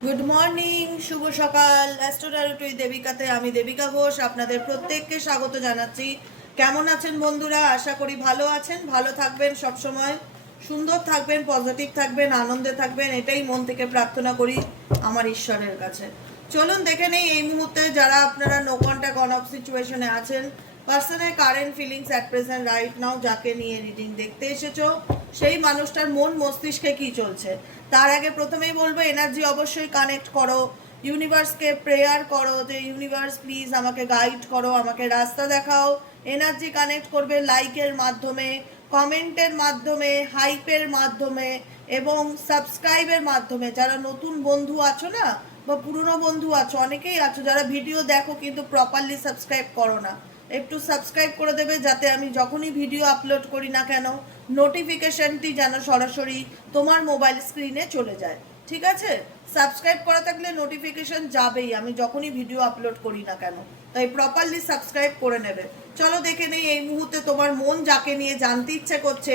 Good morning, শুভ সকাল। অ্যাস্ট্রোটারোটুই দেবিকাতে আমি দেবিকা ঘোষ আপনাদের প্রত্যেককে স্বাগত জানাচ্ছি। কেমন আছেন বন্ধুরা? আশা করি ভালো আছেন, ভালো থাকবেন, সব সময় সুন্দর থাকবেন, পজিটিভ থাকবেন, আনন্দে থাকবেন, এটাই মন থেকে প্রার্থনা করি আমার ঈশ্বরের কাছে। চলুন দেখে নেই এই মুহূর্তে যারা আপনারা নো কন্ট্যাক্ট অন অফ সিচুয়েশনে আছেন, পার্সনের current feelings at present right now, যাকে নিয়ে রিডিং দেখতে এসেছো সেই মানুষটার মন মস্তিষ্কে কি চলছে। তার আগে প্রথমেই বলবো এনার্জি অবশ্যই কানেক্ট করো, ইউনিভার্সকে প্রেয়ার করো যে ইউনিভার্স প্লিজ আমাকে গাইড করো, আমাকে রাস্তা দেখাও। এনার্জি কানেক্ট করবে লাইকের মাধ্যমে, কমেন্টের মাধ্যমে, হাইপের মাধ্যমে এবং সাবস্ক্রাইবের মাধ্যমে। যারা নতুন বন্ধু আছো না বা পুরনো বন্ধু আছো, অনেকেই আছো যারা ভিডিও দেখো কিন্তু প্রপারলি সাবস্ক্রাইব করো না, একটু সাবস্ক্রাইব করে দেবে যাতে আমি যখনই ভিডিও আপলোড করি না কেন নোটিফিকেশনটি যেন সরাসরি তোমার মোবাইল স্ক্রিনে চলে যায়। ঠিক আছে? সাবস্ক্রাইব করা থাকলে নোটিফিকেশন যাবেই আমি যখনই ভিডিও আপলোড করি না কেন, তাই প্রপারলি সাবস্ক্রাইব করে নেবে। চলো দেখে নেই এই মুহূর্তে তোমার মন যাকে নিয়ে জানতে ইচ্ছে করছে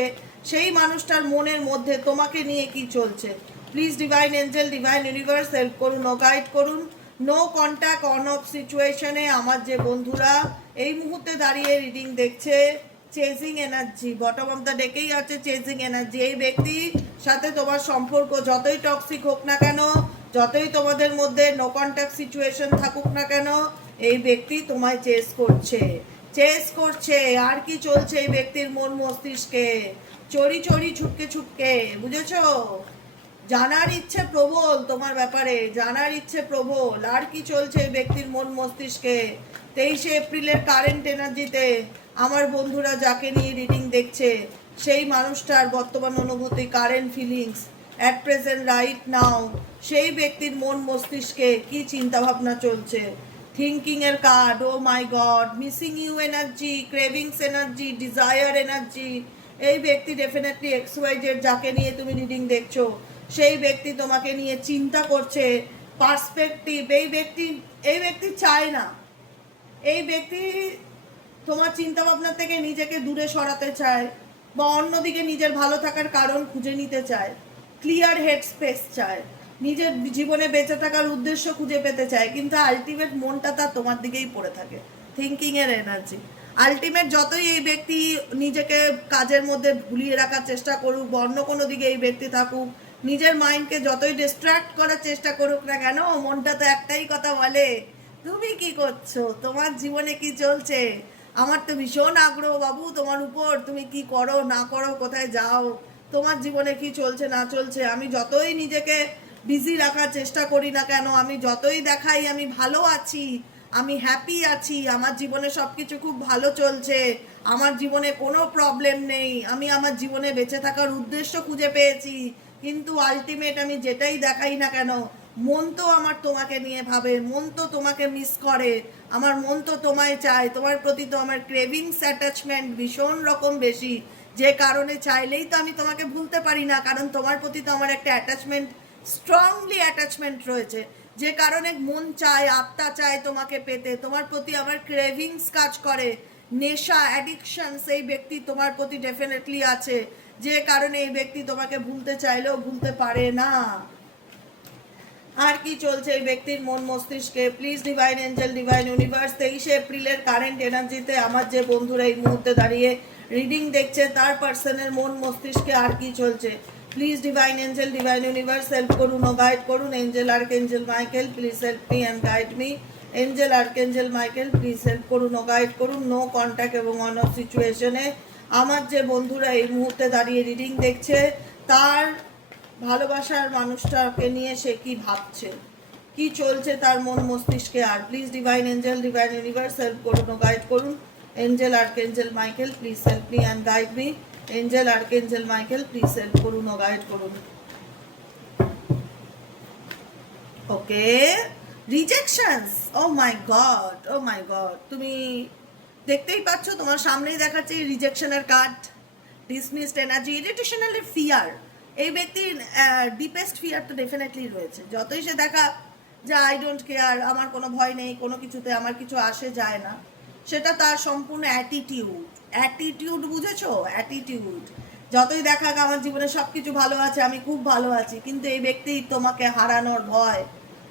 সেই মানুষটার মনের মধ্যে তোমাকে নিয়ে কি চলছে। Please divine angel, divine universe help করুন ও গাইড করুন। নো কন্ট্যাক্ট অন অফ সিচুয়েশনে আমার যে বন্ধুরা এই মুহূর্তে দাঁড়িয়ে রিডিং দেখছে, chasing energy bottom of the ডেকেই আছে। চেজিং এনার্জি, এই ব্যক্তির সাথে তোমার সম্পর্ক যতই টক্সিক হোক না কেন, যতই তোমাদের মধ্যে নো কন্ট্যাক্ট সিচুয়েশন থাকুক না কেন, এই ব্যক্তি তোমায় চেস করছে, চেস করছে। আর কি চলছে এই ব্যক্তির মন মস্তিষ্কে? চড়ি চড়ি ছুটকে ছুটকে, বুঝেছো? জানার ইচ্ছে প্রবল তোমার ব্যাপারে, জানার ইচ্ছে প্রবল। আর কি চলছে এই ব্যক্তির মন মস্তিষ্কে? 23শে এপ্রিলের কারেন্ট এনার্জিতে আমার বন্ধুরা যাকে নিয়ে রিডিং দেখছে সেই মানুষটার বর্তমান অনুভূতি, current feelings at present right now, সেই ব্যক্তির মন মস্তিষ্কে কি চিন্তা ভাবনা চলছে। থিঙ্কিং এর card, oh my God, missing you energy, cravings energy, desire energy. এই ব্যক্তি ডেফিনেটলি এক্সওয়াইজেড যাকে নিয়ে তুমি রিডিং দেখছো সেই ব্যক্তি তোমাকে নিয়ে চিন্তা করছে। পার্সপেক্টিভ, এই ব্যক্তি চায় না, এই ব্যক্তি তোমার চিন্তা ভাবনা থেকে নিজেকে দূরে সরাতে চায় বা অন্যদিকে নিজের ভালো থাকার কারণ খুঁজে নিতে চায়, ক্লিয়ার হেড স্পেস চায়, নিজের জীবনে বেঁচে থাকার উদ্দেশ্য খুঁজে পেতে চায়, কিন্তু আলটিমেট মনটা তার তোমার দিকেই পড়ে থাকে। থিঙ্কিং এর এনার্জি আলটিমেট, যতই এই ব্যক্তি নিজেকে কাজের মধ্যে ভুলিয়ে রাখার চেষ্টা করুক বা অন্য কোনো দিকে এই ব্যক্তি থাকুক, নিজের মাইন্ডকে যতই ডিস্ট্র্যাক্ট করার চেষ্টা করুক না কেন, মনটা তো একটাই কথা বলে, তুমি কি করছো, তোমার জীবনে কি চলছে। আমার তো ভীষণ আগ্রহ বাবু তোমার উপর, তুমি কি করো না করো, কোথায় যাও, তোমার জীবনে কি চলছে না চলছে। আমি যতই নিজেকে বিজি রাখার চেষ্টা করি না কেন, আমি যতই দেখাই আমি ভালো আছি, আমি হ্যাপি আছি, আমার জীবনে সব কিছু খুব ভালো চলছে, আমার জীবনে কোনো প্রবলেম নেই, আমি আমার জীবনে বেঁচে থাকার উদ্দেশ্য খুঁজে পেয়েছি, কিন্তু আলটিমেট আমি যেটাই দেখাই না কেন মন তো আমার তোমাকে নিয়ে ভাবে, মন তো তোমাকে মিস করে, আমার মন তো তোমায় চায়, তোমার প্রতি তো আমার ক্রেভিংস অ্যাটাচমেন্ট ভীষণ রকম বেশি, যে কারণে চাইলেই তো আমি তোমাকে ভুলতে পারি না, কারণ তোমার প্রতি তো আমার একটা অ্যাটাচমেন্ট, স্ট্রংলি অ্যাটাচমেন্ট রয়েছে, যে কারণে মন চায়, আত্মা চায় তোমাকে পেতে, তোমার প্রতি আমার ক্রেভিংস কাজ করে, নেশা, অ্যাডিকশন সেই ব্যক্তি তোমার প্রতি ডেফিনেটলি আছে, যে কারণে এই ব্যক্তি তোমাকে ভুলতে চাইলেও ভুলতে পারে না। আর কি চলছে এই ব্যক্তির মন মস্তিষ্কে? Please divine angel, divine universe, 23শে এপ্রিলের কারেন্ট এনার্জিতে আমার যে বন্ধুরা এই মুহূর্তে দাঁড়িয়ে রিডিং দেখছে তার পার্সনের মন মস্তিষ্কে আর কি চলছে। Please divine angel, divine universe help করুন ও গাইড করুন। Angel archangel Michael please help me and guide me. Angel archangel Michael please help করুন ও গাইড করুন। নো কন্ট্যাক্ট এবং অন অফ সিচুয়েশনে আমার যে বন্ধুরা এই মুহূর্তে দাঁড়িয়ে রিডিং দেখছে তার ভালোবাসার মানুষটাকে নিয়ে সে কি ভাবছে, কি চলছে তার মন মস্তিষ্কে। আর please divine angel, divine universe help করুন ও গাইড করুন। Angel archangel Michael please help me and guide me. Angel archangel Michael please help করুন ও গাইড করুন। Okay, rejections, oh my God, oh my God, তুমি দেখতেই পাচ্ছ তোমার সামনেই দেখাচ্ছে রিজেকশনের card, dismissed energy, irritational fear. এই ব্যক্তির ডিপেস্ট ফিয়ার তো ডেফিনেটলি রয়েছে, যতই সে দেখা যে আই ডোন্ট কেয়ার, আমার কোনো ভয় নেই, কোনো কিছুতে আমার কিছু আসে যায় না, সেটা তার সম্পূর্ণ অ্যাটিটিউড, অ্যাটিটিউড, বুঝেছো? অ্যাটিটিউড, যতই দেখাক আমার জীবনে সব কিছু ভালো আছে, আমি খুব ভালো আছি, কিন্তু এই ব্যক্তি তোমাকে হারানোর ভয়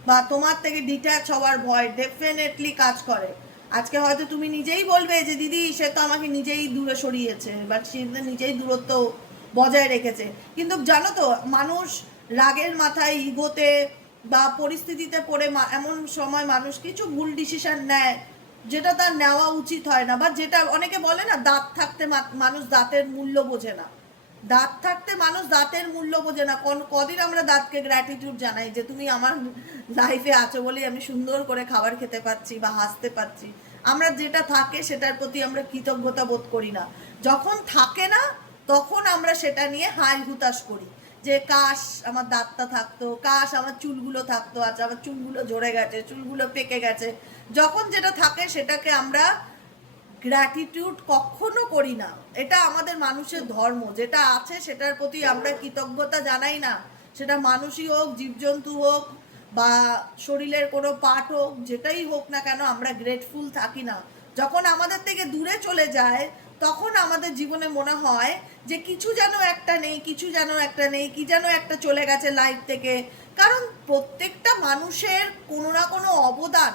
বা তোমার থেকে ডিট্যাচ হওয়ার ভয় ডেফিনেটলি কাজ করে। আজকে হয়তো তুমি নিজেই বলবে যে দিদি সে তো আমাকে নিজেই দূরে সরিয়েছে, বাট সে নিজেই দূরত্ব বজায় রেখেছে। কিন্তু জানো তো, মানুষ রাগের মাথায়, ইগোতে বা পরিস্থিতিতে পড়ে এমন সময় মানুষ কিছু ভুল ডিসিশন নেয় যেটা তার নেওয়া উচিত হয় না, বা যেটা অনেকে বলে না, দাঁত থাকতে মানুষ দাঁতের মূল্য বোঝে না। দাঁত থাকতে মানুষ দাঁতের মূল্য বোঝে না। কদিন আমরা দাঁতকে গ্র্যাটিটিউড জানাই যে তুমি আমার লাইফে আছো বলেই আমি সুন্দর করে খাবার খেতে পাচ্ছি বা হাসতে পাচ্ছি। আমরা যেটা থাকে সেটার প্রতি আমরা কৃতজ্ঞতা বোধ করি না। যখন থাকে না তখন আমরা সেটা নিয়ে হাই হুতাশ করি যে কাশ আমার দাঁতটা থাকতো, কাশ আমার চুলগুলো থাকতো, আচ্ছা আমার চুলগুলো ঝরে গেছে, চুলগুলো পেকে গেছে। যখন যেটা থাকে সেটাকে আমরা গ্র্যাটিটিউড কখনো করি না। এটা আমাদের মানুষের ধর্ম, যেটা আছে সেটার প্রতি আমরা কৃতজ্ঞতা জানাই না। সেটা মানুষই হোক, জীবজন্তু হোক, বা শরীরের কোনো পার্ট হোক, যেটাই হোক না কেন আমরা গ্রেটফুল থাকি না। যখন আমাদের থেকে দূরে চলে যায় তখন আমাদের জীবনে মনে হয় যে কিছু যেন একটা নেই, কিছু যেন একটা নেই, কি যেন একটা চলে গেছে লাইফ থেকে। কারণ প্রত্যেকটা মানুষের কোনো না কোনো অবদান,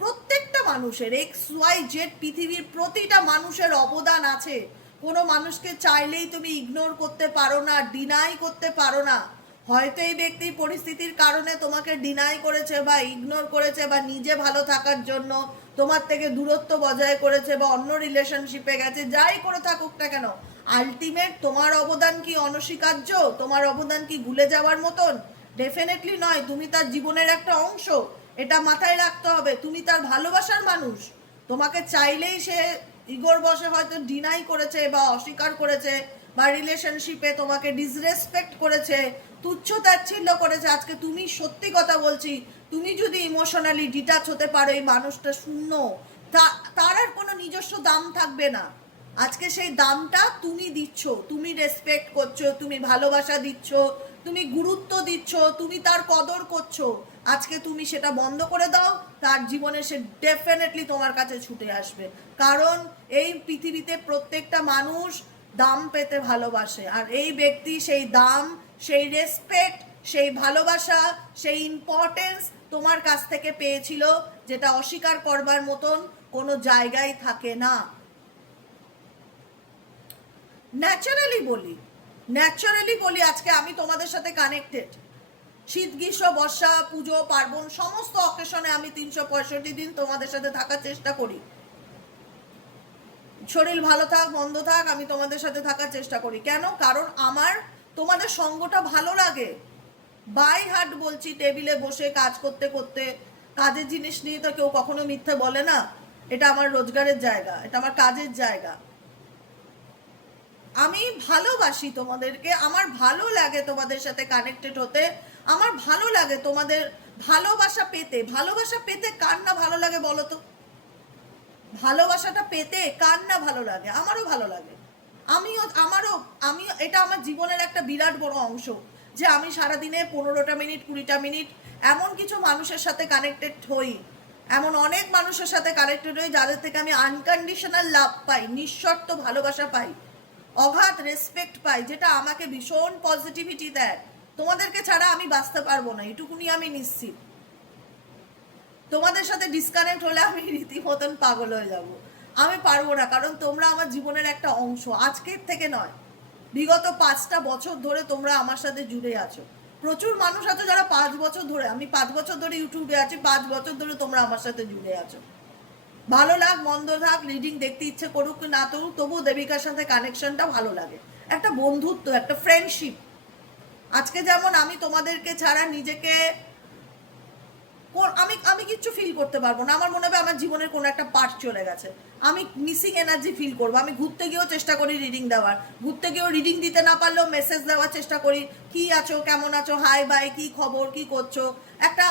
প্রত্যেকটা মানুষের XYZ পৃথিবীর প্রতিটা মানুষের অবদান আছে। কোনো মানুষকে চাইলেই তুমি ইগনোর করতে পারো না, ডিনাই করতে পারো না। হয়তো এই ব্যক্তি পরিস্থিতির কারণে তোমাকে ডিনাই করেছে বা ইগনোর করেছে, বা নিজে ভালো থাকার জন্য তোমার থেকে দূরত্ব বজায় করেছে, বা অন্য রিলেশনশিপে গেছে, যাই করে থাকুক না কেন, আলটিমেট তোমার অবদান কি অনস্বীকার্য? তোমার অবদান কি ভুলে যাওয়ার মতন? ডেফিনেটলি নয়। তুমি তার জীবনের একটা অংশ, এটা মাথায় রাখতে হবে। তুমি তার ভালোবাসার মানুষ। তোমাকে চাইলেই সে ইগোর বসে হয়তো ডিনাই করেছে বা অস্বীকার করেছে, বা রিলেশনশিপে তোমাকে ডিসরেসপেক্ট করেছে, তুচ্ছ তাচ্ছিল্য করেছে। আজকে তুমি সত্যি কথা বলছি, তুমি যদি ইমোশনালি ডিটাচ হতে পারো, এই মানুষটা শূন্য, তার আর কোনো নিজস্ব দাম থাকবে না। আজকে সেই দামটা তুমি দিচ্ছ, তুমি রেসপেক্ট করছো, তুমি ভালোবাসা দিচ্ছ, তুমি গুরুত্ব দিচ্ছ, তুমি তার কদর করছো। আজকে তুমি সেটা বন্ধ করে দাও, তার জীবনে সে ডেফিনেটলি তোমার কাছে ছুটে আসবে। কারণ এই পৃথিবীতে প্রত্যেকটা মানুষ দাম পেতে ভালোবাসে, আর এই ব্যক্তি সেই দাম, সেই রেসপেক্ট, সেই ভালোবাসা, সেই ইম্পর্টেন্স তোমার কাছ থেকে পেয়েছিল, যেটা অস্বীকার করবার মতন কোনো জায়গায় থাকে না। ন্যাচারালি বলি আজকে আমি তোমাদের সাথে কানেক্টেড। শীত, গ্রীষ্ম, বর্ষা, পুজো, পার্বণ, সমস্ত অকেশনে আমি 365 দিন তোমাদের সাথে থাকার চেষ্টা করি। শরীর ভালো থাক মন্দ থাক, আমি তোমাদের সাথে থাকার চেষ্টা করি। কেন? কারণ আমার তোমাদের সঙ্গটা ভালো লাগে। বাই হার্ট বলছি, টেবিলে বসে কাজ করতে করতে, কাজের জিনিস নিয়ে তো কেউ কখনো মিথ্যে বলে না। এটা আমার রোজগারের জায়গা, এটা আমার কাজের জায়গা। আমি ভালোবাসি তোমাদেরকে, আমার ভালো লাগে তোমাদের সাথে কানেক্টেড হতে, আমার ভালো লাগে তোমাদের ভালোবাসা পেতে। ভালোবাসা পেতে কার না ভালো লাগে বলো তো? ভালোবাসাটা পেতে কার না ভালো লাগে? আমারও ভালো লাগে। আমি এটা আমার জীবনের একটা বিরাট বড় অংশ, যে আমি সারাদিনে 15টা মিনিট 20টা মিনিট এমন কিছু মানুষের সাথে কানেক্টেড হই, এমন অনেক মানুষের সাথে কানেক্টেড হই যাদের থেকে আমি আনকন্ডিশনাল লাভ পাই, নিঃশর্ত ভালোবাসা পাই, অগাধ রেসপেক্ট পাই, যেটা আমাকে ভীষণ পজিটিভিটি দেয়। তোমাদেরকে ছাড়া আমি বাঁচতে পারবো না, এটুকুনি আমি নিশ্চিত। তোমাদের সাথে ডিসকানেক্ট হলে আমি রীতিমতন পাগল হয়ে যাব। আমি পারবো না, কারণ তোমরা আমার জীবনের একটা অংশ। আজকের থেকে নয়, বিগত 5টা বছর ধরে তোমরা আমার সাথে জুড়ে আছো। প্রচুর মানুষ আছে যারা 5 বছর ধরে, আমি 5 বছর ধরে ইউটিউবে আছি, 5 বছর ধরে তোমরা আমার সাথে জুড়ে আছো। ভালো লাগ মন্দ থাক, রিডিং দেখতে ইচ্ছে করুক কি না করুক, তবুও দেবিকার সাথে কানেকশনটা ভালো লাগে। একটা বন্ধুত্ব, একটা ফ্রেন্ডশিপ। আজকে যেমন আমি তোমাদেরকে ছাড়া নিজেকে আমি আমি কিচ্ছু ফিল করতে পারবো না। আমার মনে হবে আমার জীবনের কোনো একটা পার্ট চলে গেছে, আমি মিসিং এনার্জি ফিল করবো। আমি ঘুরতে গিয়েও চেষ্টা করি রিডিং দেওয়ার, ঘুরতে গিয়েও রিডিং দিতে না পারলেও মেসেজ দেওয়ার চেষ্টা করি, কি আছো, কেমন আছো, হাই বাই, কি খবর, কি করছো, একটা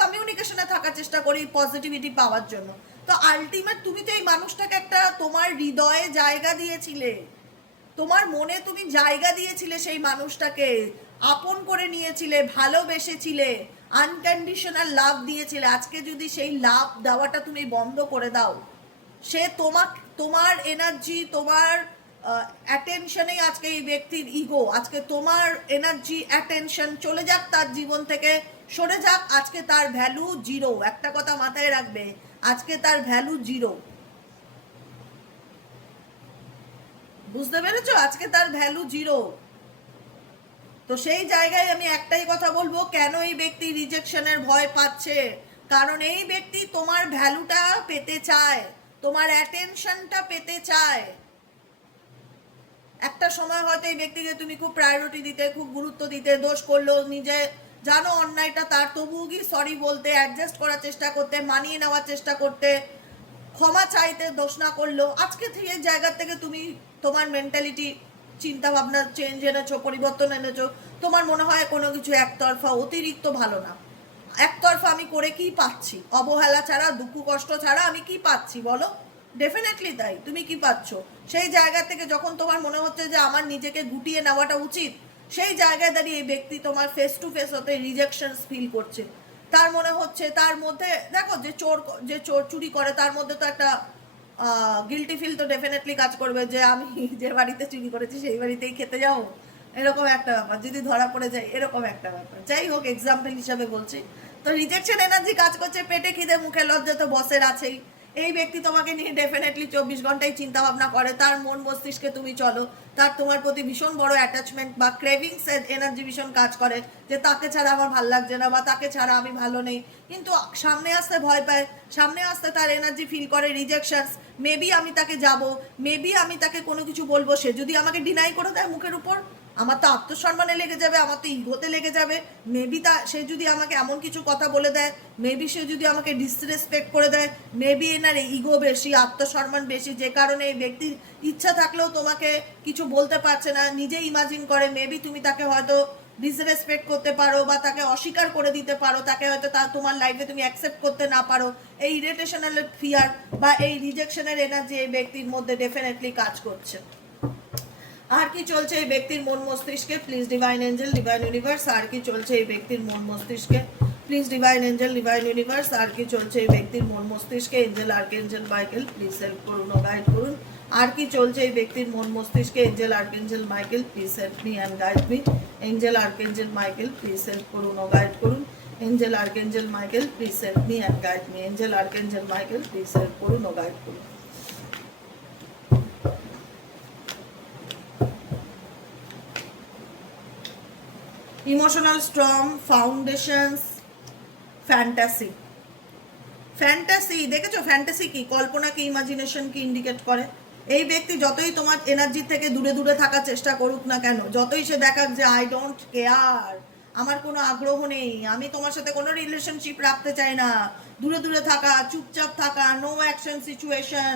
কমিউনিকেশনে থাকার চেষ্টা করি পজিটিভিটি পাওয়ার জন্য। তো আলটিমেট তুমি তো এই মানুষটাকে একটা তোমার হৃদয়ে জায়গা দিয়েছিলে, তোমার মনে তুমি জায়গা দিয়েছিলে, সেই মানুষটাকে আপন করে নিয়েছিলে, ভালোবেসেছিলে, আনকন্ডিশনাল লাভ দিয়েছিলে। আজকে যদি সেই লাভ দেওয়াটা তুমি বন্ধ করে দাও, সে তোমার এনার্জি, তোমার অ্যাটেনশনেই আজকে এই ব্যক্তির ইগো, আজকে তোমার এনার্জি অ্যাটেনশন চলে যাক তার জীবন থেকে, সরে যাক, আজকে তার ভ্যালু জিরো। একটা কথা মাথায় রাখবে, আজকে তার ভ্যালু জিরো। বুঝতে পেরেছো? আজকে তার ভ্যালু জিরো। তো সেই জায়গায় আমি একটাই কথা বলবো, কেন এই ব্যক্তি রিজেকশনের ভয় পাচ্ছে? কারণ এই ব্যক্তি তোমার ভ্যালুটা পেতে চায়, তোমার অ্যাটেনশনটা পেতে চায়। একটা সময় হয়তো এই ব্যক্তিকে তুমি খুব প্রায়োরিটি দিতে, খুব গুরুত্ব দিতে, দোষ করলো, নিজে জানো অন্যায়টা তার, তবুও কি সরি বলতে, অ্যাডজাস্ট করার চেষ্টা করতে, মানিয়ে নেওয়ার চেষ্টা করতে, ক্ষমা চাইতে, দোষ না করলো। আজকে থেকে জায়গা থেকে তুমি তোমার মেন্টালিটি, চিন্তা ভাবনা চেঞ্জ এনেছো, পরিবর্তন এনেছো। তোমার মনে হয় কোনো কিছু একতরফা, অতিরিক্ত ভালো না। একতরফা আমি করে কি পাচ্ছি? অবহেলা ছাড়া, দুঃখ কষ্ট ছাড়া আমি কি পাচ্ছি বলো? ডেফিনেটলি তাই। তুমি কি পাচ্ছ? সেই জায়গা থেকে যখন তোমার মনে হচ্ছে যে আমার নিজেকে গুটিয়ে নেওয়াটা উচিত, সেই জায়গায় দাঁড়িয়ে এই ব্যক্তি তোমার ফেস টু ফেস হতে রিজেকশন ফিল করছে। তার মনে হচ্ছে, তার মধ্যে দেখো, যে চোর চুরি করে তার মধ্যে তো একটা গিলটি ফিল তো ডেফিনেটলি কাজ করবে, যে আমি যে বাড়িতে চুরি করেছি সেই বাড়িতেই খেতে যাবো, এরকম একটা ব্যাপার যদি ধরা পড়ে যায়, এরকম একটা ব্যাপার। যাই হোক, এক্সাম্পল হিসাবে বলছি। তো রিজেকশন এনার্জি কাজ করছে, পেটে খিদে মুখে লজ্জা তো বসের আছেই। এই ব্যক্তি তোমাকে নিয়ে ডেফিনেটলি 24 ঘন্টায় চিন্তা ভাবনা করে, তার মন মস্তিষ্কে তুমি চলো, তার তোমার প্রতি ভীষণ বড় অ্যাটাচমেন্ট বা ক্রেভিংস এনার্জি ভীষণ কাজ করে, যে তাকে ছাড়া আমার ভালো লাগছে না, বা তাকে ছাড়া আমি ভালো নেই। কিন্তু সামনে আসতে ভয় পায়, সামনে আসতে তার এনার্জি ফিল করে রিজেকশনস। মেবি আমি তাকে যাব, মেবি আমি তাকে কোনো কিছু বলবো, সে যদি আমাকে ডিনাই করে দেয় মুখের উপর, আমার তো আত্মসম্মানে লেগে যাবে, আমার তো ইগোতে লেগে যাবে। মেবি সে যদি আমাকে এমন কিছু কথা বলে দেয়, মেবি সে যদি আমাকে ডিসরেসপেক্ট করে দেয়, মেবি এনার ইগো বেশি, আত্মসম্মান বেশি, যে কারণে এই ব্যক্তির ইচ্ছা থাকলেও তোমাকে কিছু বলতে পারছে না, নিজে ইমাজিন করে মেবি তুমি তাকে হয়তো ডিসরেসপেক্ট করতে পারো, বা তাকে অস্বীকার করে দিতে পারো, তাকে হয়তো তোমার লাইফে তুমি অ্যাকসেপ্ট করতে না পারো। এই ইরিটেশনাল ফিয়ার বা এই রিজেকশনের এনার্জি এই ব্যক্তির মধ্যে ডেফিনেটলি কাজ করছে। আর কি চলছে এই ব্যক্তির মন মস্তিষ্কে? Please divine angel, divine universe, আর কি চলছে এই ব্যক্তির মন মস্তিষ্কে? Please divine angel, divine universe, আর কি চলছে এই ব্যক্তির মন মস্তিষ্কে? Angel, archangel Michael, please help করুন ও গাইড করুন। আর কি চলছে এই ব্যক্তির মন মস্তিষ্কে? Angel, archangel Michael, please help me and guide me. Angel, archangel Michael, please help করুন ও গাইড করুন। Angel, archangel Michael, please help me and guide me. Angel, archangel Michael, please help করুন ও গাইড করুন। Emotional strong, foundations, fantasy. Fantasy দেখেছো? Fantasy কি? কল্পনাকে, ইমাজিনেশনকে indicate করে। এই ব্যক্তি যতই তোমার এনার্জি থেকে দূরে দূরে থাকার চেষ্টা করুক না কেন, যতই সে দেখাক যে আই ডোন্ট কেয়ার, আমার কোনো আগ্রহ নেই, আমি তোমার সাথে কোনো রিলেশনশিপ রাখতে চাই না, দূরে দূরে থাকা, চুপচাপ থাকা, নো অ্যাকশন সিচুয়েশন,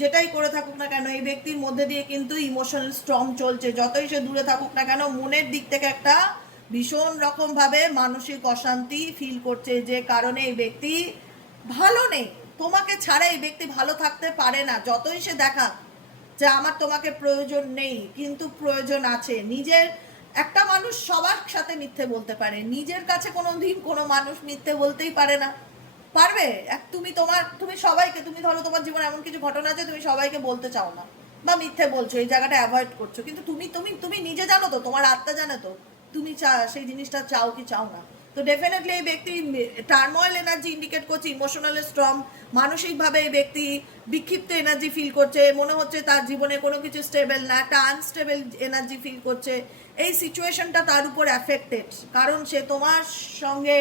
যেটাই করে থাকুক না কেন, এই ব্যক্তির মধ্যে দিয়ে কিন্তু ইমোশনাল স্ট্রং চলছে। যতই সে দূরে থাকুক না কেন, মনের দিক থেকে একটা ভীষণ রকম ভাবে মানসিক অশান্তি ফিল করছে, যে কারণে এই ব্যক্তি ভালো নেই। তোমাকে ছাড়া এই ব্যক্তি ভালো থাকতে পারে না, যতই সে দেখা যে আমার তোমাকে প্রয়োজন নেই, কিন্তু প্রয়োজন আছে। নিজের একটা মানুষ সবার সাথে মিথ্যে বলতে পারে, নিজের কাছে কোনোদিন কোনো মানুষ মিথ্যে বলতেই পারে না। পারবে? তুমি সবাইকে, তুমি ধরো তোমার জীবনে এমন কিছু ঘটনা আছে তুমি সবাইকে বলতে চাও না, বা মিথ্যে বলছো, এই জায়গাটা অ্যাভয়েড করছো, কিন্তু তুমি তুমি তুমি নিজে জানো তো, তোমার আত্মা জানে তো তুমি সেই জিনিসটা চাও কি চাও না। তো ডেফিনেটলি এই ব্যক্তি টার্ময়েল এনার্জি ইন্ডিকেট করছে, ইমোশনাল স্ট্রং, মানসিকভাবে এই ব্যক্তি বিক্ষিপ্ত এনার্জি ফিল করছে, মনে হচ্ছে তার জীবনে কোনো কিছু স্টেবল না, একটা আনস্টেবল এনার্জি ফিল করছে। এই সিচুয়েশনটা তার উপর অ্যাফেক্টেড, কারণ সে তোমার সঙ্গে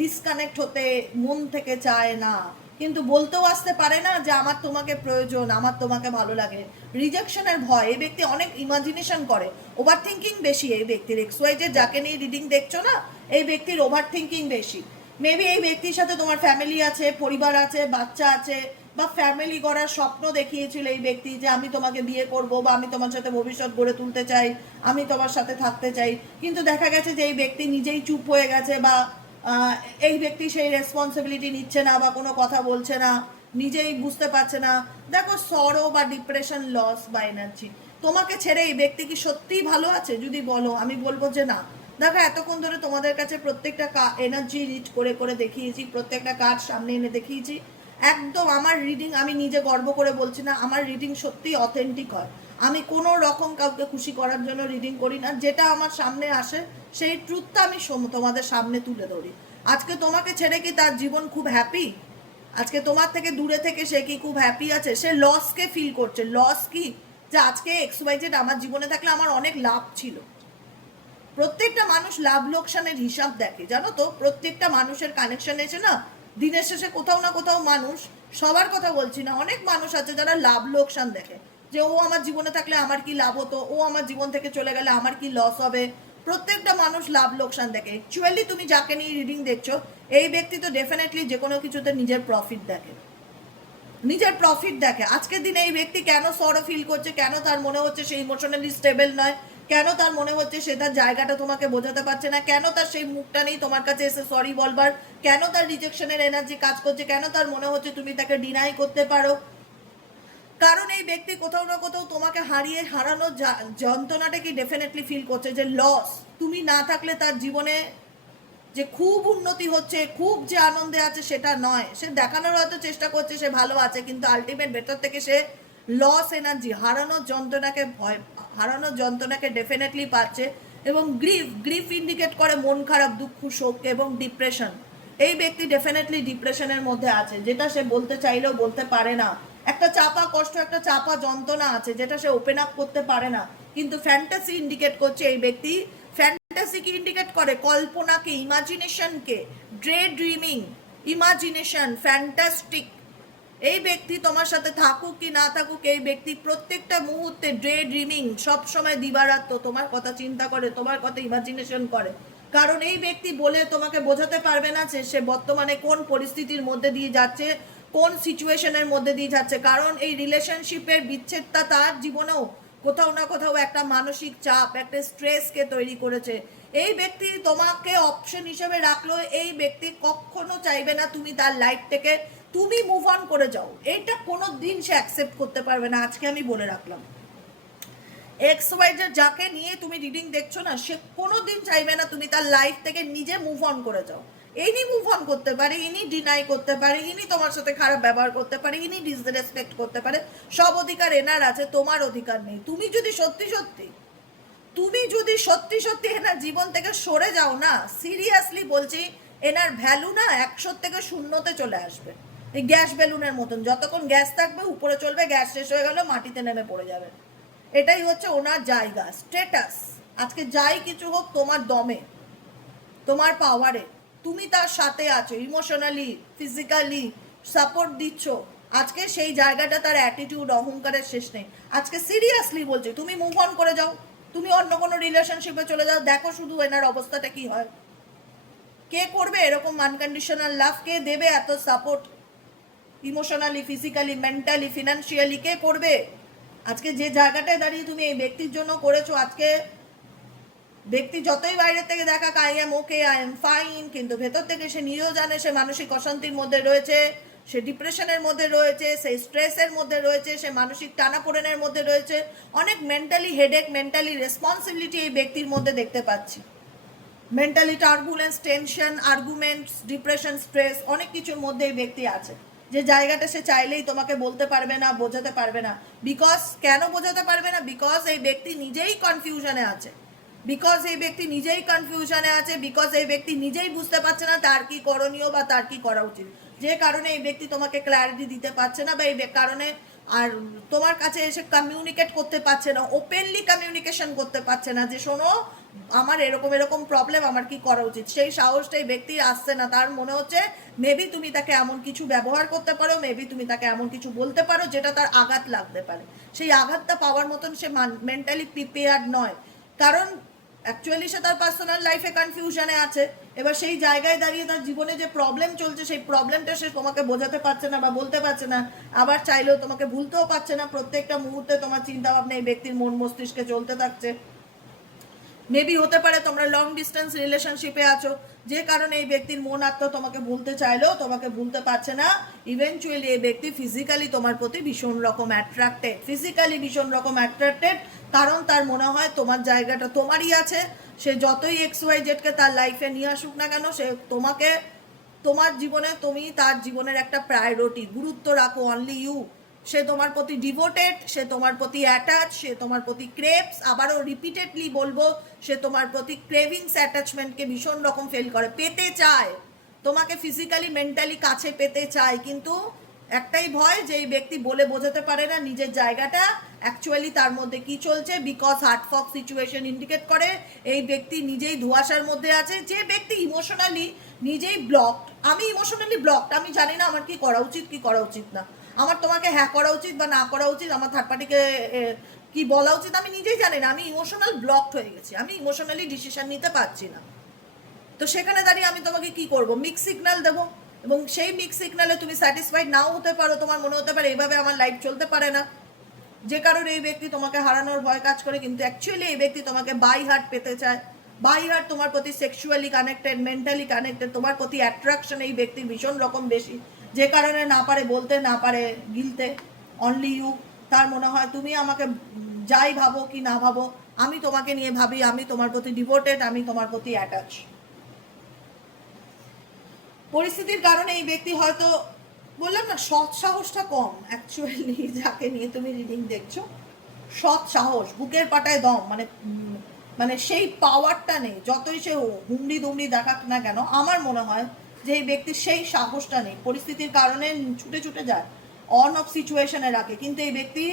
ডিসকানেক্ট হতে মন থেকে চায় না, কিন্তু বলতেও আসতে পারে না যে আমার তোমাকে প্রয়োজন, আমার তোমাকে ভালো লাগে। রিজেকশনের ভয়, এই ব্যক্তি অনেক ইমাজিনেশন করে, ওভার থিঙ্কিং বেশি এই ব্যক্তির। এক্সওয়াইজেড যাকে নিয়ে রিডিং দেখছো না, এই ব্যক্তির ওভার থিঙ্কিং বেশি। মেবি এই ব্যক্তির সাথে তোমার ফ্যামিলি আছে, পরিবার আছে, বাচ্চা আছে, বা ফ্যামিলি গড়ার স্বপ্ন দেখিয়েছিল এই ব্যক্তি, যে আমি তোমাকে বিয়ে করব, বা আমি তোমার সাথে ভবিষ্যৎ গড়ে তুলতে চাই, আমি তোমার সাথে থাকতে চাই। কিন্তু দেখা গেছে যে এই ব্যক্তি নিজেই চুপ হয়ে গেছে, বা এই ব্যক্তি সেই রেসপন্সিবিলিটি নিচ্ছে না, বা কোনো কথা বলছে না, নিজেই বুঝতে পারছে না। দেখো, সরো বা ডিপ্রেশন, লস বা এনার্জি, তোমাকে ছেড়ে এই ব্যক্তি কি সত্যিই ভালো আছে যদি বলো? আমি বলবো যে না। দেখো, এতক্ষণ ধরে তোমাদের কাছে প্রত্যেকটা এনার্জি রিড করে করে দেখিয়েছি, প্রত্যেকটা কার্ড সামনে এনে দেখিয়েছি। একদম আমার রিডিং, আমি নিজে গর্ব করে বলছি না, আমার রিডিং সত্যিই অথেন্টিক হয়। আমি কোনো রকম কাউকে খুশি করার জন্য রিডিং করি না, যেটা আমার সামনে আসে সেই ট্রুথটা আমি তোমাদের সামনে তুলে ধরি। আজকে তোমাকে ছেড়ে কি তার জীবন খুব হ্যাপি? আজকে তোমার থেকে দূরে থেকে সে কি খুব হ্যাপি আছে? সে লসকে ফিল করছে। লস কি? যে আজকে XYZ আমার জীবনে থাকলে আমার অনেক লাভ ছিল। প্রত্যেকটা মানুষ লাভ লোকসানের হিসাব দেখে, জানো তো? প্রত্যেকটা মানুষের কানেকশন এসে না দিনের শেষে কোথাও না কোথাও মানুষ, সবার কথা বলছি না, অনেক মানুষ আছে যারা লাভ লোকসান দেখে, যে ও আমার জীবনে থাকলে আমার কি লাভ হতো, ও আমার জীবন থেকে চলে গেলে আমার কি লস হবে। প্রত্যেকটা মানুষ লাভ লোকসান দেখে। অ্যাকচুয়ালি তুমি যাকে নিয়ে রিডিং দেখছো, এই ব্যক্তি তো ডেফিনেটলি যে কোনো কিছুতে নিজের প্রফিট দেখে, নিজের প্রফিট দেখে। আজকের দিনে এই ব্যক্তি কেন সরো ফিল করছে, কেন তার মনে হচ্ছে সে ইমোশনালি স্টেবল নয়, কেন তার মনে হচ্ছে সে তার জায়গাটা তোমাকে বোঝাতে পারছে না, কেন তার সেই মুখটা নেই তোমার কাছে এসে সরি বলবার, কেন তার রিজেকশনের এনার্জি কাজ করছে, কেন তার মনে হচ্ছে তুমি তাকে ডিনাই করতে পারো? কারণ এই ব্যক্তি কোথাও না কোথাও তোমাকে হারানোর যন্ত্রণাটাকে ডেফিনেটলি ফিল করছে, যে লস। তুমি না থাকলে তার জীবনে যে খুব উন্নতি হচ্ছে, খুব যে আনন্দে আছে সেটা নয়। সে দেখানোর হয়তো চেষ্টা করছে সে ভালো আছে, কিন্তু আলটিমেট ভেতর থেকে সে লস এনার্জি, হারানোর যন্ত্রণাকে ডেফিনেটলি পাচ্ছে। এবং গ্রিফ ইন্ডিকেট করে মন খারাপ, দুঃখ, শোক এবং ডিপ্রেশন। এই ব্যক্তি ডেফিনেটলি ডিপ্রেশনের মধ্যে আছে, যেটা সে বলতে চাইলেও বলতে পারে না। একটা চাপা কষ্ট, একটা চাপা যন্ত্রণা আছে, যেটা সে ওপেন আপ করতে পারে না। কিন্তু ফ্যান্টাসি ইন্ডিকেট করছে এই ব্যক্তি, ফ্যান্টাসিকে ইন্ডিকেট করে কল্পনাকে, ইমাজিনেশনকে, ড্রে ড্রিমিং, ইমাজিনেশন, ফ্যান্টাস্টিক। এই ব্যক্তি তোমার সাথে থাকুক কি না থাকুক, এই ব্যক্তি প্রত্যেকটা মুহূর্তে ড্রে ড্রিমিং, সবসময় দিবারাত্র তোমার কথা চিন্তা করে, তোমার কথা ইমাজিনেশন করে। কারণ এই ব্যক্তি বলে তোমাকে বোঝাতে পারবে না যে সে বর্তমানে কোন পরিস্থিতির মধ্যে দিয়ে যাচ্ছে, কোন সিচুয়েশনের মধ্যে দিয়ে যাচ্ছে। কারণ এই রিলেশনশিপের বিচ্ছেদটা তার জীবনেও কোথাও না কোথাও একটা মানসিক চাপ, একটা স্ট্রেসকে তৈরি করেছে। এই ব্যক্তি তোমাকে অপশন হিসেবে রাখলো, এই ব্যক্তি কখনো চাইবে না তুমি তার লাইফ থেকে তুমি মুভ অন করে যাও। এইটা কোনো দিন সে অ্যাকসেপ্ট করতে পারবে না, আজকে আমি বলে রাখলাম। XYZ যাকে নিয়ে তুমি রিডিং দেখছো না, সে কোনোদিন চাইবে না তুমি তার লাইফ থেকে নিজে মুভ অন করে যাও। ইনি মুভ অন করতে পারে, ইনি ডিনাই করতে পারে, ইনি তোমার সাথে খারাপ ব্যবহার করতে পারে, ইনি ডিসরেসপেক্ট করতে পারে, সব অধিকার এনার আছে, তোমার অধিকার নেই। তুমি যদি সত্যি এনার জীবন থেকে সরে যাও না, সিরিয়াসলি বলছি, এনার ভ্যালু না 100 থেকে 0-তে চলে আসবে। এই গ্যাস বেলুনের মতন, যতক্ষণ গ্যাস থাকবে উপরে চলবে, গ্যাস শেষ হয়ে গেল মাটিতে নেমে পড়ে যাবে। এটাই হচ্ছে ওনার জায়গা, স্ট্যাটাস। আজকে যাই কিছু হোক, তোমার দমে, তোমার পাওয়ারে তুমি তার সাথে আছো, ইমোশনালি, ফিজিক্যালি সাপোর্ট দিচ্ছ। আজকে সেই জায়গাটা, তার অ্যাটিটিউড, অহংকারের শেষ নেই। আজকে সিরিয়াসলি বলছি, তুমি মুভ অন করে যাও, তুমি অন্য কোনো রিলেশনশিপে চলে যাও, দেখো শুধু এনার অবস্থাটা কি হয়। কে করবে এরকম আনকন্ডিশনাল লাভ? কে দেবে এত support emotionally, physically, mentally, financially? কে করবে? আজকে যে জায়গাটায় দাঁড়িয়ে তুমি এই ব্যক্তির জন্য করেছো, আজকে ব্যক্তি যতই বাইরে থেকে দেখা I am okay, I am fine, কিন্তু ভেতর থেকে সে নিজেও জানে সে মানসিক অশান্তির মধ্যে রয়েছে, সে ডিপ্রেশনের মধ্যে রয়েছে, সে স্ট্রেসের মধ্যে রয়েছে, সে মানসিক টানাপোড়েনের মধ্যে রয়েছে। অনেক মেন্টালি হেডেক, মেন্টালি রেসপন্সিবিলিটি এই ব্যক্তির মধ্যে দেখতে পাচ্ছি। Mentally turbulence, tension, arguments, depression, stress, অনেক কিছুর মধ্যে এই ব্যক্তি আছে, যে জায়গাটা সে চাইলেই তোমাকে বলতে পারবে না, বোঝাতে পারবে না। বিকজ, কেন বোঝাতে পারবে না? বিকজ এই ব্যক্তি নিজেই কনফিউশনে আছে, বিকজ এই ব্যক্তি নিজেই বুঝতে পারছে না তার কি করণীয় বা তার কি করা উচিত। যে কারণে এই ব্যক্তি তোমাকে ক্ল্যারিটি দিতে পারছে না, বা এই কারণে আর তোমার কাছে এসে কমিউনিকেট করতে পারছে না, ওপেনলি কমিউনিকেশন করতে পারছে না, যে শোনো আমার এরকম প্রবলেম, আমার কি করা উচিত। সেই সাহসটা এই ব্যক্তির আসছে না। তার মনে হচ্ছে মেবি তুমি তাকে এমন কিছু ব্যবহার করতে পারো, মেবি তুমি তাকে এমন কিছু বলতে পারো যেটা তার আঘাত লাগতে পারে। সেই আঘাতটা পাওয়ার মতন সে মেন্টালি প্রিপেয়ার্ড নয়। কারণ অ্যাকচুয়ালি সে তার পার্সোনাল লাইফে কনফিউশনে আছে। এবার সেই জায়গায় দাঁড়িয়ে তার জীবনে যে প্রবলেম চলছে, সেই প্রবলেমটা সে তোমাকে বোঝাতে পারছে না বা বলতে পারছে না। আবার চাইলেও তোমাকে ভুলতেও পারছে না। প্রত্যেকটা মুহূর্তে তোমার চিন্তা ভাবনা এই ব্যক্তির মন মস্তিষ্কে চলতে থাকছে। মেবি হতে পারে তোমরা লং ডিস্টেন্স রিলেশনশিপে আছো, যে কারণে এই ব্যক্তির মন আত্মা তোমাকে ভুলতে চাইলেও তোমাকে ভুলতে পারছে না। ইভেনচুয়ালি এই ব্যক্তি ফিজিক্যালি তোমার প্রতি ভীষণ রকম অ্যাট্রাক্টেড, কারণ তার মনে হয় তোমার জায়গাটা তোমারই আছে। সে যতই XYZ কে তার লাইফে নিয়ে আসুক না কেন, সে তোমার জীবনে, তুমি তার জীবনের একটা প্রায়োরিটি, গুরুত্ব রাখো, অনলি ইউ। সে তোমার প্রতি ডিভোটেড, সে তোমার প্রতি অ্যাটাচ, সে তোমার প্রতি ক্রেভস, আবারও রিপিটেডলি বলবো, সে তোমার প্রতি ক্রেভিংস অ্যাটাচমেন্টকে ভীষণ রকম ফেল করে, পেতে চায় তোমাকে ফিজিক্যালি মেন্টালি কাছে পেতে চায়, কিন্তু একটাই ভয় যে এই ব্যক্তি বলে বোঝাতে পারে না নিজের জায়গাটা অ্যাকচুয়ালি তার মধ্যে কি চলছে, বিকজ হার্টফক সিচুয়েশন ইন্ডিকেট করে এই ব্যক্তি নিজেই ধোঁয়াশার মধ্যে আছে, যে ব্যক্তি ইমোশনালি নিজেই ব্লকড। আমি ইমোশনালি ব্লকড, আমি জানি না আমার কি করা উচিত কি করা উচিত না, আমার তোমাকে হ্যাঁ করা উচিত বা না করা উচিত, আমার থার্ড পার্টিকে কি বলা উচিত আমি নিজেই জানি না, আমি ইমোশনাল ব্লকড হয়ে গেছি, আমি ইমোশনালি ডিসিশন নিতে পারছি না। তো সেখানে দাঁড়িয়ে আমি তোমাকে কি করব, মিক্স সিগন্যাল দেবো, এবং সেই মিক্স সিগন্যালে তুমি স্যাটিসফাইড নাও হতে পারো, তোমার মনে হতে পারে এইভাবে আমার লাইফ চলতে পারে না, যে কারণে এই ব্যক্তি তোমাকে হারানোর ভয় কাজ করে, কিন্তু অ্যাকচুয়ালি এই ব্যক্তি তোমাকে বাই হার্ট পেতে চায়, বাই হার্ট তোমার প্রতি সেক্সুয়ালি কানেক্টেড, মেন্টালি কানেক্টেড, তোমার প্রতি অ্যাট্রাকশন এই ব্যক্তির ভীষণ রকম বেশি, যে কারণে না পারে বলতে, না পারে গিলতে, অনলি ইউ, তার মনে হয় তুমি আমাকে যাই ভাবো কি না ভাবো আমি তোমাকে নিয়ে ভাবি, আমি তোমার প্রতি ডিভোটেড, আমি তোমার প্রতি অ্যাটাচ। পরিস্থিতির কারণে এই ব্যক্তি হয়তো, বললাম না সৎ সাহসটা কম অ্যাকচুয়ালি, যাকে নিয়ে তুমি রিডিং দেখছো সৎ সাহস, বুকের পাটায় দম, মানে মানে সেই পাওয়ারটা নেই, যতই সে হুমড়ি দুমড়ি দেখাক না কেন, আমার মনে হয় যে এই ব্যক্তির সেই সাহসটা নেই, পরিস্থিতির কারণে ছুটে ছুটে যায়, অন অফ সিচুয়েশনে রাখে, কিন্তু এই ব্যক্তি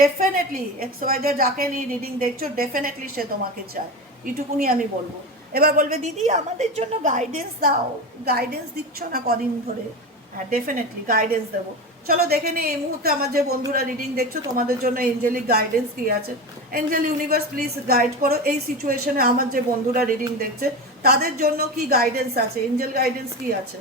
ডেফিনেটলি এক্সওয়াইজেড যাকে নিয়ে রিডিং দেখছো ডেফিনেটলি সে তোমাকে চায়, এটুকুনি আমি বলবো। এবার বলবে দিদি আমাদের জন্য গাইডেন্স দাও, গাইডেন্স দিচ্ছ না কদিন ধরে, হ্যাঁ ডেফিনেটলি গাইডেন্স দেবো, চলো দেখে নিই এই মুহূর্তে আমার যে বন্ধুরা রিডিং দেখছো তোমাদের জন্য এঞ্জেলিক গাইডেন্স কি আছে। এঞ্জেল ইউনিভার্স প্লিজ গাইড করো এই সিচুয়েশনে আমার যে বন্ধুরা রিডিং দেখছে তাদের জন্য কি গাইডেন্স আছে, এঞ্জেল গাইডেন্স কি আছে,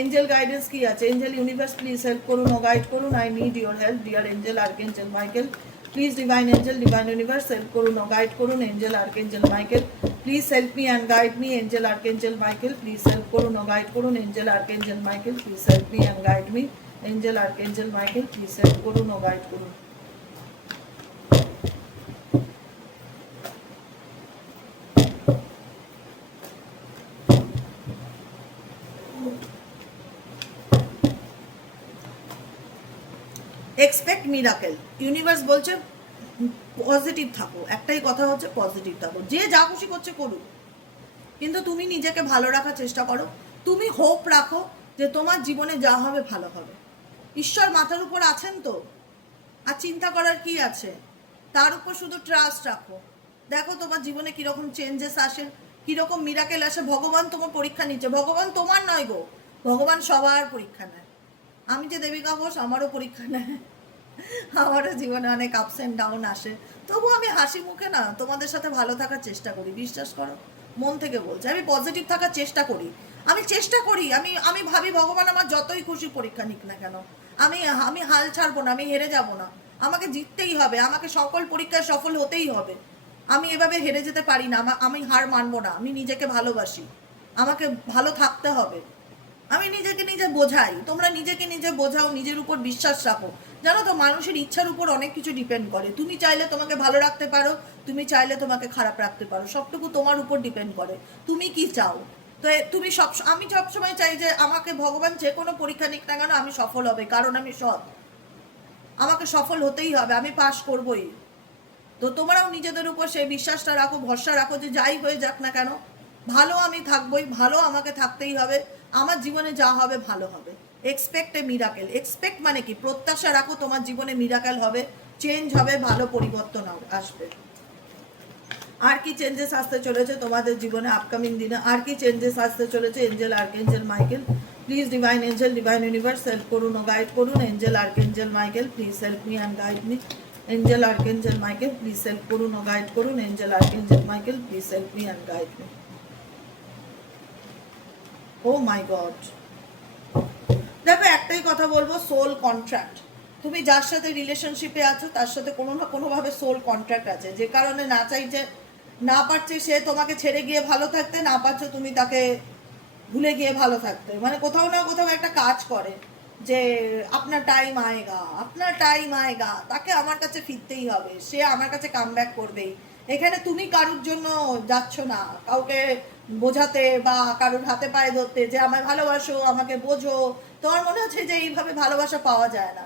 এঞ্জেল গাইডেন্স কি আছে, এঞ্জেল ইউনিভার্স প্লিজ হেল্প করুন ও গাইড করুন, I need your help dear angel archangel Michael, please divine angel divine universe help করুন ও গাইড করুন, angel archangel Michael please help me and guide me, angel archangel Michael please help করুন ও guide করুন, angel archangel Michael please help me and guide me, angel archangel Michael please help করুন ও guide করুন। Expect miracle, universe বলছে positive থাকো, একটাই কথা হচ্ছে পজিটিভ থাকো, যে যা খুশি করছে করুক, কিন্তু তুমি নিজেকে ভালো রাখার চেষ্টা করো, তুমি হোপ রাখো যে তোমার জীবনে যা হবে ভালো হবে, ঈশ্বর মাথার উপর আছেন তো, আর চিন্তা করার কি আছে, তার উপর শুধু ট্রাস্ট রাখো, দেখো তোমার জীবনে কিরকম চেঞ্জেস আসে, কিরকম মিরাকেল আসে, ভগবান তোমার পরীক্ষা নিচ্ছে, ভগবান তোমার নয় গো, ভগবান সবার পরীক্ষা নেয়, আমি যে দেবিকা ঘোষ আমারও পরীক্ষা নেয়, আমারও জীবনে অনেক আপস অ্যান্ড ডাউন আসে, তবু আমি হাসি মুখে না তোমাদের সাথে ভালো থাকার চেষ্টা করি, বিশ্বাস করো মন থেকে বলছি, আমি পজিটিভ থাকার চেষ্টা করি, আমি চেষ্টা করি, আমি আমি ভাবি ভগবান আমার যতই খুশি পরীক্ষা নিক না কেন, আমি আমি হাল ছাড়বো না, আমি হেরে যাব না, আমাকে জিততেই হবে, আমাকে সকল পরীক্ষায় সফল হতেই হবে, আমি এভাবে হেরে যেতে পারি না, আমি হার মানবো না, আমি নিজেকে ভালোবাসি, আমাকে ভালো থাকতে হবে, আমি নিজেকে নিজে বোঝাই, তোমরা নিজেকে নিজে বোঝাও, নিজের উপর বিশ্বাস রাখো, জানো তো মানুষের ইচ্ছার উপর অনেক কিছু ডিপেন্ড করে, তুমি চাইলে তোমাকে ভালো রাখতে পারো, তুমি চাইলে তোমাকে খারাপ রাখতে পারো, সবটুকু তোমার উপর ডিপেন্ড করে তুমি কি চাও। তো তুমি আমি সবসময় চাই যে আমাকে ভগবান যে কোনো পরীক্ষা নিক না কেন আমি সফল হবে, কারণ আমি সৎ, আমাকে সফল হতেই হবে, আমি পাশ করবই। তো তোমরাও নিজেদের উপর সেই বিশ্বাসটা রাখো, ভরসা রাখো যে যাই হয়ে যাক না কেন ভালো আমি থাকবই, ভালো আমাকে থাকতেই হবে, আমার জীবনে যা হবে ভালো হবে। এক্সপেক্ট এ মিরাকেল, এক্সপেক্ট মানে কি প্রত্যাশা রাখো তোমার জীবনে মিরাকেল হবে, চেঞ্জ হবে, ভালো পরিবর্তন আসবে। আর কি চেঞ্জেস আসতে চলেছে তোমাদের জীবনে আপকামিং দিনে, আর কি চেঞ্জেস আসতে চলেছে, angel archangel Michael please divine angel divine universe help করুন ও গাইড করুন, angel archangel Michael please help me and guide me, angel archangel Michael please help করুন ও গাইড করুন, angel archangel Michael please help me and guide me. Oh my God, দেখো একটাই কথা বলবো, সোল কন্ট্রাক্ট, তুমি যার সাথে রিলেশনশিপে আছো তার সাথে কোনো না কোনোভাবে সোল কন্ট্রাক্ট আছে, যে কারণে না চাইছে না পারছে সে তোমাকে ছেড়ে গিয়ে ভালো থাকতে, না পারছো তুমি তাকে ভুলে গিয়ে ভালো থাকতে, মানে কোথাও না কোথাও একটা কাজ করে যে আপনার টাইম আয়েগা, আপনার টাইম আয়েগা, তাকে আমার কাছে ফিরতেই হবে, সে আমার কাছে কাম ব্যাক করবেই। এখানে তুমি কারুর জন্য যাচ্ছ না কাউকে বোঝাতে বা কারুর হাতে পায়ে ধরতে যে আমায় ভালোবাসো আমাকে বোঝো, তোমার মনে হচ্ছে যে এইভাবে ভালোবাসা পাওয়া যায় না,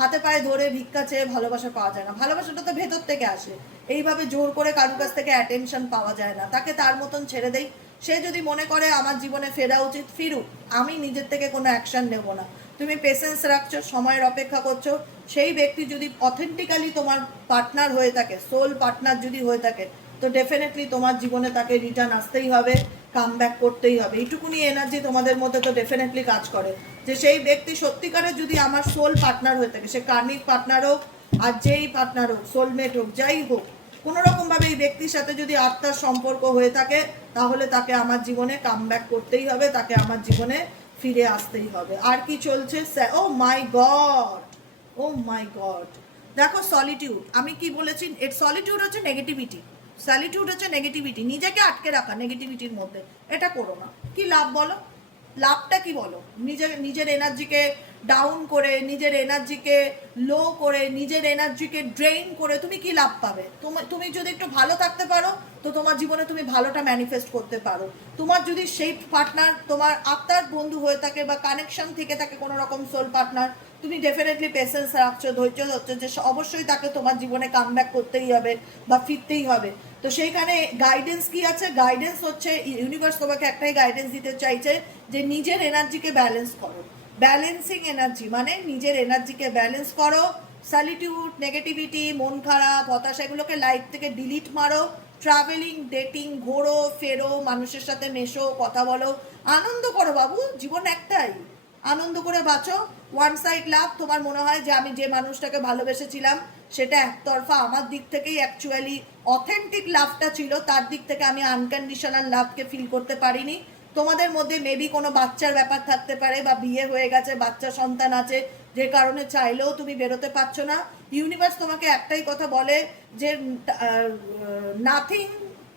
হাতে পায়ে ধরে ভিক্ষা চেয়ে ভালোবাসা পাওয়া যায় না, ভালোবাসাটা তো ভেতর থেকে আসে। এইভাবে জোর করে কারোর কাছ থেকে অ্যাটেনশন পাওয়া যায় না। তাকে তার মতন ছেড়ে দেই। সে যদি মনে করে আমার জীবনে ফেরা উচিত, ফিরুক, আমি নিজের থেকে কোনো অ্যাকশন নেব না। তুমি পেশেন্স রাখছো, সময়ের অপেক্ষা করছো, সেই ব্যক্তি যদি অথেন্টিক্যালি তোমার পার্টনার হয়ে থাকে, সোল পার্টনার যদি হয়ে থাকে, তো ডেফিনেটলি তোমার জীবনে তাকে রিটার্ন আসতেই হবে, কাম ব্যাক করতেই হবে। এইটুকুনি এনার্জি তোমাদের মধ্যে তো ডেফিনেটলি কাজ করে যে সেই ব্যক্তি সত্যিকারের যদি আমার সোল পার্টনার হয়ে থাকে, সে কার্মিক পার্টনার হোক আর যেই পার্টনার হোক, সোলমেট হোক, যাই হোক, কোনো রকমভাবে এই ব্যক্তির সাথে যদি আত্মার সম্পর্ক হয়ে থাকে, তাহলে তাকে আমার জীবনে কাম ব্যাক করতেই হবে, তাকে আমার জীবনে ফিরে আসতেই হবে। আর কি চলছে? ও my God, oh my God, দেখো সলিটিউড, আমি কি বলেছি, সলিটিউড হচ্ছে নেগেটিভিটি, সলিটিউড হচ্ছে নেগেটিভিটি, নিজেকে আটকে রাখা নেগেটিভিটির মধ্যে। এটা করো না। কি লাভ বলো? লাভটা কি বলো? নিজের এনার্জিকে ডাউন করে, নিজের এনার্জিকে লো করে, নিজের এনার্জিকে ড্রেইন করে তুমি কি লাভ পাবে? তুমি যদি একটু ভালো থাকতে পারো, তো তোমার জীবনে তুমি ভালোটা ম্যানিফেস্ট করতে পারো। তোমার যদি সেই পার্টনার তোমার আত্মার বন্ধু হয়ে থাকে বা কানেকশন থেকে থাকে কোনো রকম সোল পার্টনার, তুমি ডেফিনেটলি পেশেন্স রাখছো, ধৈর্য ধরছো যে অবশ্যই তাকে তোমার জীবনে কাম ব্যাক করতেই হবে বা ফিরতেই হবে। তো সেইখানে গাইডেন্স কি আছে? গাইডেন্স হচ্ছে ইউনিভার্স তোমাকে একটাই গাইডেন্স দিতে চাইছে যে নিজের এনার্জিকে ব্যালেন্স করো। ব্যালেন্সিং এনার্জি মানে নিজের এনার্জিকে ব্যালেন্স করো। সলিটিউড, নেগেটিভিটি, মন খারাপ, হতাশা, এগুলোকে লাইফ থেকে ডিলিট মারো। ট্রাভেলিং, ডেটিং, ঘোরো ফেরো, মানুষের সাথে মেশো, কথা বলো, আনন্দ করো বাবু, জীবন একটাই, আনন্দ করে বাঁচো। ওয়ান সাইড লাভ, তোমার মনে হয় যে আমি যে মানুষটাকে ভালোবেসেছিলাম সেটা একতরফা, আমার দিক থেকেই অ্যাকচুয়ালি অথেন্টিক লাভটা ছিল, তার দিক থেকে আমি আনকন্ডিশনাল লাভকে ফিল করতে পারিনি। তোমাদের মধ্যে মেবি কোনো বাচ্চার ব্যাপার থাকতে পারে বা বিয়ে হয়ে গেছে, বাচ্চা সন্তান আছে, যে কারণে চাইলেও তুমি বেরোতে পারছো না। ইউনিভার্স তোমাকে একটাই কথা বলে যে নাথিং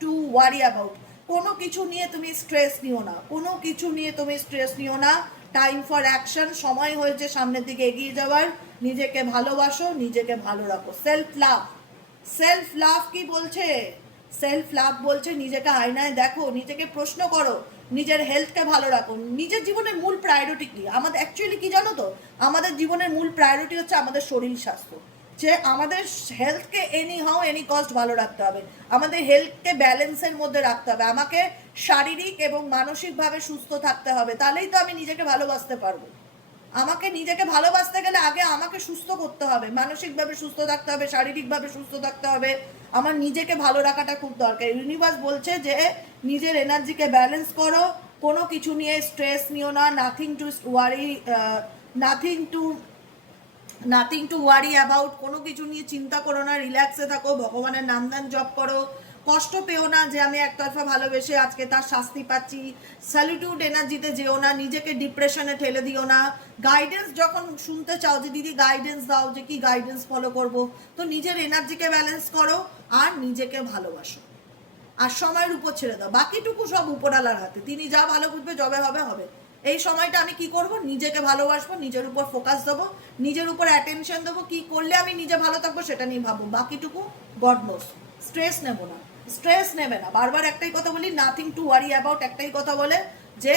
টু ওয়ারি অ্যাবাউট, কোনো কিছু নিয়ে তুমি স্ট্রেস নিও না, কোনো কিছু নিয়ে তুমি স্ট্রেস নিও না। টাইম ফর অ্যাকশন, সময় হয়েছে সামনের দিকে এগিয়ে যাওয়ার। নিজেকে ভালোবাসো, নিজেকে ভালো রাখো। সেলফ লাভ, সেলফ লাভ কি বলছে? সেলফ লাভ বলছে নিজেকে আয়নায় দেখো, নিজেকে প্রশ্ন করো, নিজের হেলথকে ভালো রাখো। নিজের জীবনের মূল প্রায়োরিটি কি? আমাদের অ্যাকচুয়ালি কি জানো তো, আমাদের জীবনের মূল প্রায়োরিটি হচ্ছে আমাদের শরীর স্বাস্থ্য, যে আমাদের হেলথকে এনি হাউ এনি কস্ট ভালো রাখতে হবে, আমাদের হেলথকে ব্যালেন্সের মধ্যে রাখতে হবে, আমাকে শারীরিক এবং মানসিকভাবে সুস্থ থাকতে হবে, তাহলেই তো আমি নিজেকে ভালোবাসতে পারবো। আমাকে নিজেকে ভালোবাসতে গেলে আগে আমাকে সুস্থ করতে হবে, মানসিকভাবে সুস্থ থাকতে হবে, শারীরিকভাবে সুস্থ থাকতে হবে। আমার নিজেকে ভালো রাখাটা খুব দরকার। ইউনিভার্স বলছে যে নিজের এনার্জিকে ব্যালেন্স করো, কোনো কিছু নিয়ে স্ট্রেস নিও না, nothing to worry, nothing to worry about, কোনো কিছু নিয়ে চিন্তা করো না, রিল্যাক্সে থাকো, ভগবানের নাম দান জপ করো, কষ্ট পেও না যে আমি একতরফা ভালোবেসে আজকে তার শাস্তি পাচ্ছি। স্যালিটিউড এনার্জিতে যেও না, নিজেকে ডিপ্রেশনে ঠেলে দিও না। গাইডেন্স যখন শুনতে চাও যে দিদি গাইডেন্স দাও, যে কি গাইডেন্স ফলো করব, তো নিজের এনার্জিকে ব্যালেন্স করো আর নিজেকে ভালোবাসো আর সময়ের উপর ছেড়ে দাও, বাকিটুকু সব উপরালার হাতে, তিনি যা ভালো বুঝবে, যবে হবে হবে। এই সময়টা আমি কি করব? নিজেকে ভালোবাসবো, নিজের উপর ফোকাস দেবো, নিজের উপর অ্যাটেনশন দেবো, কি করলে আমি নিজে ভালো থাকবো সেটা নিয়ে ভাববো, বাকিটুকু গড নোস। স্ট্রেস নেব না, স্ট্রেস নেবে না। বারবার একটাই কথা বলি, নাথিং টু ওয়ারি অ্যাবাউট, একটাই কথা বলে যে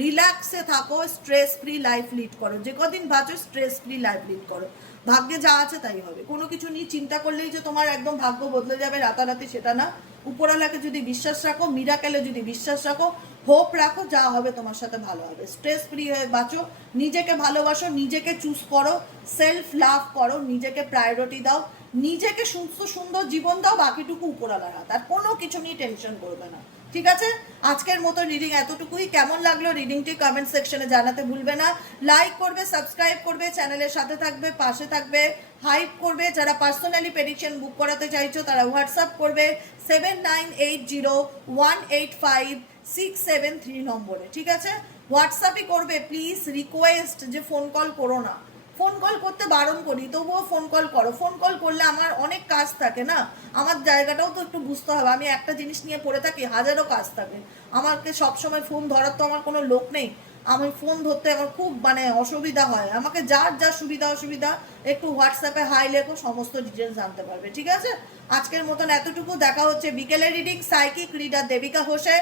রিল্যাক্সে থাকো, স্ট্রেস ফ্রি লাইফ লিড করো, যে কদিন বাঁচো স্ট্রেস ফ্রি লাইফ লিড করো, ভাগ্যে যা আছে তাই হবে। কোনো কিছু নিয়ে চিন্তা করলেই যে তোমার একদম ভাগ্য বদলে যাবে রাতারাতি, সেটা না। উপরওয়ালাকে যদি বিশ্বাস রাখো, মিরাকেলে যদি বিশ্বাস রাখো, হোপ রাখো, যা হবে তোমার সাথে ভালো হবে। স্ট্রেস ফ্রি হয়ে বাঁচো, নিজেকে ভালোবাসো, নিজেকে চুজ করো, সেলফ লাভ করো, নিজেকে প্রায়োরিটি দাও, নিজেকে সুস্থ সুন্দর জীবন দাও, বাকিটুকু উপরওয়ালার হাত। আর কোনো কিছু নিয়ে টেনশন করবে না, ঠিক আছে? আজকের মতো রিডিং এতটুকুই। কেমন লাগলো রিডিংটি কমেন্ট সেকশনে জানাতে ভুলবে না। লাইক করবে, সাবস্ক্রাইব করবে, চ্যানেলের সাথে থাকবে, পাশে থাকবে, হাইপ করবে। যারা পার্সোনালি প্রেডিকশন বুক করাতে চাইছো তারা হোয়াটসঅ্যাপ করবে 7980185673 নম্বরে, ঠিক আছে? হোয়াটসঅ্যাপই করবে প্লিজ। রিকোয়েস্ট যে ফোন কল করো না, ফোন কল করতে বারণ করি, তবুও ফোন কল করো। ফোন কল করলে আমার অনেক কাজ থাকে না, আমার জায়গাটাও তো একটু বুঝতে হবে। আমি একটা জিনিস নিয়ে পড়ে থাকি, হাজারো কাজ থাকে, আমাকে সবসময় ফোন ধরার তো আমার কোনো লোক নেই। আমি ফোন ধরতে আমার খুব মানে অসুবিধা হয়। আমাকে যার যা সুবিধা অসুবিধা একটু হোয়াটসঅ্যাপে হাই লেখো, সমস্ত ডিটেলস জানতে পারবে, ঠিক আছে? আজকের মতন এতটুকু। দেখা হচ্ছে বিকেলের রিডিং সাইকিক রিডার দেবিকা ঘোষে।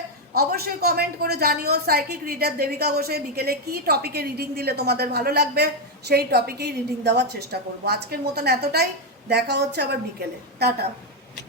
অবশ্যই কমেন্ট করে জানিও সাইকিক রিডার দেবিকা ঘোষে বিকেলে কি টপিকে রিডিং দিলে তোমাদের ভালো লাগবে, সেই টপিকেই রিডিং দেওয়ার চেষ্টা করব। আজকের মতন এতটাই, দেখা হচ্ছে আবার বিকেলে। টাটা।